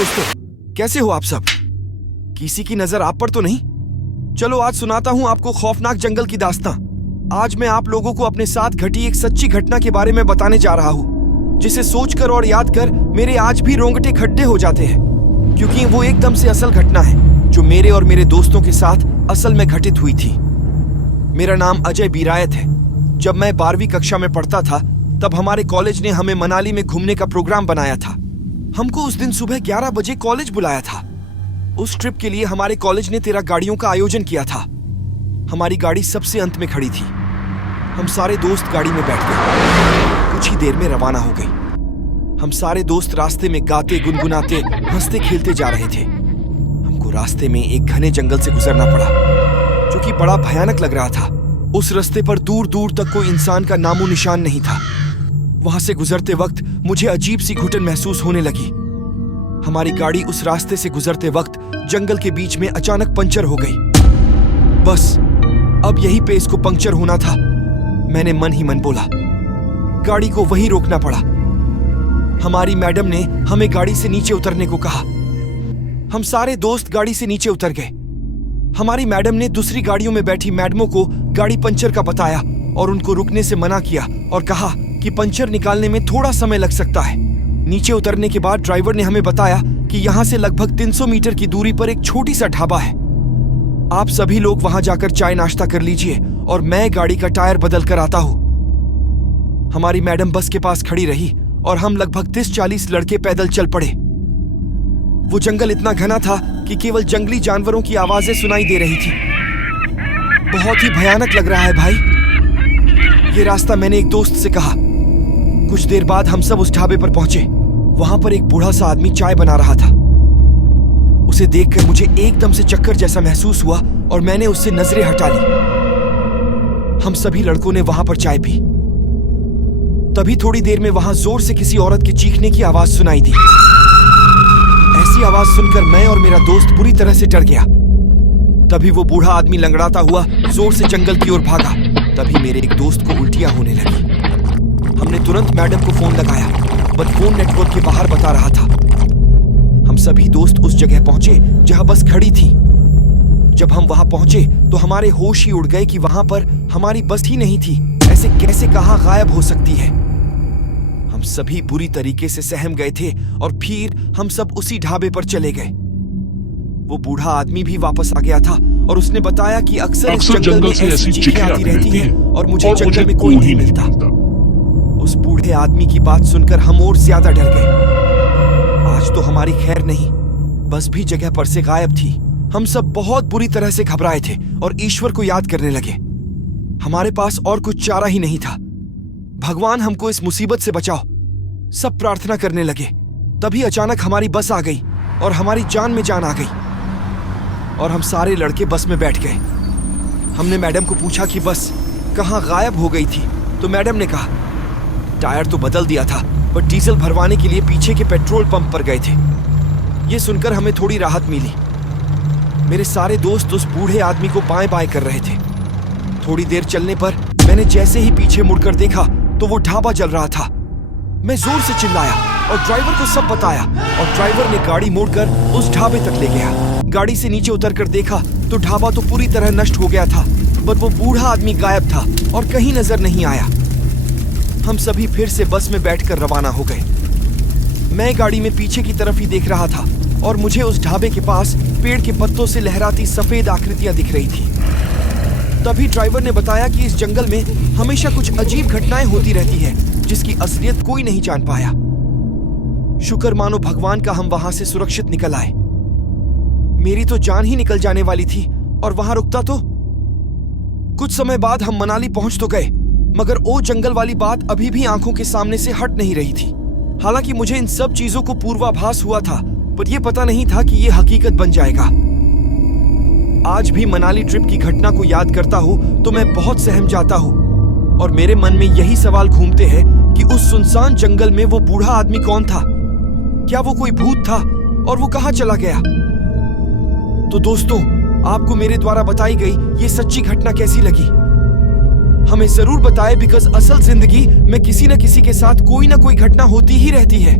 दोस्तों, कैसे हो आप सब? किसी की नजर आप पर तो नहीं? चलो आज सुनाता हूँ आपको खौफनाक जंगल की दास्तां। आज मैं आप लोगों को अपने साथ घटी एक सच्ची घटना के बारे में बताने जा रहा हूँ, जिसे सोचकर और याद कर मेरे आज भी रोंगटे खड्डे हो जाते हैं, क्योंकि वो एकदम से असल घटना है जो मेरे और मेरे दोस्तों के साथ असल में घटित हुई थी। मेरा नाम अजय बीरायत है। जब मैं 12वीं कक्षा में पढ़ता था तब हमारे कॉलेज ने हमें मनाली में घूमने का प्रोग्राम बनाया था। हमको उस दिन सुबह 11 बजे कॉलेज बुलाया था। उस ट्रिप के लिए हमारे कॉलेज ने 13 गाड़ियों का आयोजन किया था। हमारी गाड़ी सबसे अंत में खड़ी थी। हम सारे दोस्त गाड़ी में बैठ गए। कुछ ही देर में रवाना हो गई। हम सारे दोस्त रास्ते में गाते गुनगुनाते हंसते खेलते जा रहे थे। हमको रास्ते में एक घने जंगल से गुजरना पड़ा, जो कि बड़ा भयानक लग रहा था। उस रास्ते पर दूर दूर तक कोई इंसान का नामो निशान नहीं था। वहां से गुजरते वक्त मुझे अजीब सी घुटन महसूस होने लगी। हमारी गाड़ी उस रास्ते से गुजरते वक्त जंगल के बीच में अचानक पंचर हो गई। बस अब यही पे इसको पंक्चर होना था, मैंने मन ही मन बोला। गाड़ी को वहीं रोकना पड़ा। हमारी मैडम ने हमें गाड़ी से नीचे उतरने को कहा। हम सारे दोस्त गाड़ी से नीचे उतर गए। हमारी मैडम ने दूसरी गाड़ियों में बैठी मैडमों को गाड़ी पंचर का बताया और उनको रुकने से मना किया और कहा कि पंचर निकालने में थोड़ा समय लग सकता है। नीचे उतरने के बाद ड्राइवर ने हमें बताया कि यहाँ से लगभग 300 मीटर की दूरी पर एक छोटी सा ढाबा है। आप सभी लोग वहां जाकर चाय नाश्ता कर लीजिए और मैं गाड़ी का टायर बदल कर आता हूँ। हमारी मैडम बस के पास खड़ी रही और हम लगभग 30-40 लड़के पैदल चल पड़े। वो जंगल इतना घना था कि केवल जंगली जानवरों की आवाजें सुनाई दे रही थी। बहुत ही भयानक लग रहा है भाई, ये रास्ता, मैंने एक दोस्त से कहा। कुछ देर बाद हम सब उस ढाबे पर पहुंचे। वहां पर एक बूढ़ा सा आदमी चाय बना रहा था। उसे देखकर मुझे एकदम से चक्कर जैसा महसूस हुआ और मैंने उससे नजरें हटा ली। हम सभी लड़कों ने वहां पर चाय पी। तभी थोड़ी देर में वहां जोर से किसी औरत के चीखने की आवाज सुनाई दी। ऐसी आवाज सुनकर मैं और मेरा दोस्त बुरी तरह से डर गया। तभी वो बूढ़ा आदमी लंगड़ाता हुआ जोर से जंगल की ओर भागा। तभी मेरे एक दोस्त को उल्टियां होने लगी। हमने तुरंत मैडम को फोन लगाया, पर फोन नेटवर्क के बाहर बता रहा था। हम सभी दोस्त उस जगह पहुंचे जहां बस खड़ी थी। जब हम वहां पहुंचे तो हमारे होश ही उड़ गए कि वहां पर हमारी बस ही नहीं थी। ऐसे कैसे कहां गायब हो सकती है? हम सभी बुरी तरीके से सहम गए थे और फिर हम सब उसी ढाबे पर चले गए। वो बूढ़ा आदमी भी वापस आ गया था और उसने बताया कि अक्सर इस जंगल में ऐसी चीखें आती रहती हैं और मुझे जंगल में कोई नहीं मिलता। उस बूढ़े आदमी की बात सुनकर हम और ज्यादा डर गए। आज तो हमारी खैर नहीं, बस भी जगह पर से गायब थी। हम सब बहुत बुरी तरह से घबराए थे और ईश्वर को याद करने लगे। हमारे पास और कुछ चारा ही नहीं था। भगवान हमको इस मुसीबत से बचाओ, सब प्रार्थना करने लगे। तभी अचानक हमारी बस आ गई और हमारी जान में जान आ गई और हम सारे लड़के बस में बैठ गए। हमने मैडम को पूछा कि बस कहाँ गायब हो गई थी, तो मैडम ने कहा टायर तो बदल दिया था, पर डीजल भरवाने के लिए पीछे के पेट्रोल पंप पर गए थे। ये सुनकर हमें थोड़ी राहत मिली। मेरे सारे दोस्त उस बूढ़े आदमी को बाएं बाएं कर रहे थे। थोड़ी देर चलने पर मैंने जैसे ही पीछे मुड़कर देखा तो वो ढाबा जल रहा था। मैं जोर से चिल्लाया और ड्राइवर को सब बताया और ड्राइवर ने गाड़ी मोड़कर उस ढाबे तक ले गया। गाड़ी से नीचे उतरकर देखा तो ढाबा तो पूरी तरह नष्ट हो गया था, पर वो बूढ़ा आदमी गायब था और कहीं नजर नहीं आया। हम सभी फिर से बस में बैठकर रवाना हो गए। मैं गाड़ी में पीछे की तरफ ही देख रहा था और मुझे उस ढाबे के पास पेड़ के पत्तों से लहराती सफेद आकृतियां दिख रही थी। तभी ड्राइवर ने बताया कि इस जंगल में हमेशा कुछ अजीब घटनाएं होती रहती है, जिसकी असलियत कोई नहीं जान पाया। शुक्र मानो भगवान का हम वहां से सुरक्षित निकल आए। मेरी तो जान ही निकल जाने वाली थी और वहां रुकता तो। कुछ समय बाद हम मनाली पहुंच तो गए, मगर वो जंगल वाली बात अभी भी आंखों के सामने से हट नहीं रही थी। हालांकि मुझे इन सब चीजों को पूर्वाभास हुआ था, पर यह पता नहीं था कि यह हकीकत बन जाएगा। आज भी मनाली ट्रिप की घटना को याद करता हूँ तो मैं बहुत सहम जाता हूँ और मेरे मन में यही सवाल घूमते हैं कि उस सुनसान जंगल में वो बूढ़ा आदमी कौन था? क्या वो कोई भूत था और वो कहाँ चला गया? तो दोस्तों, आपको मेरे द्वारा बताई गई ये सच्ची घटना कैसी लगी? हमें जरूर बताएं, बिकॉज़ असल जिंदगी में किसी न किसी के साथ कोई ना कोई घटना होती ही रहती है।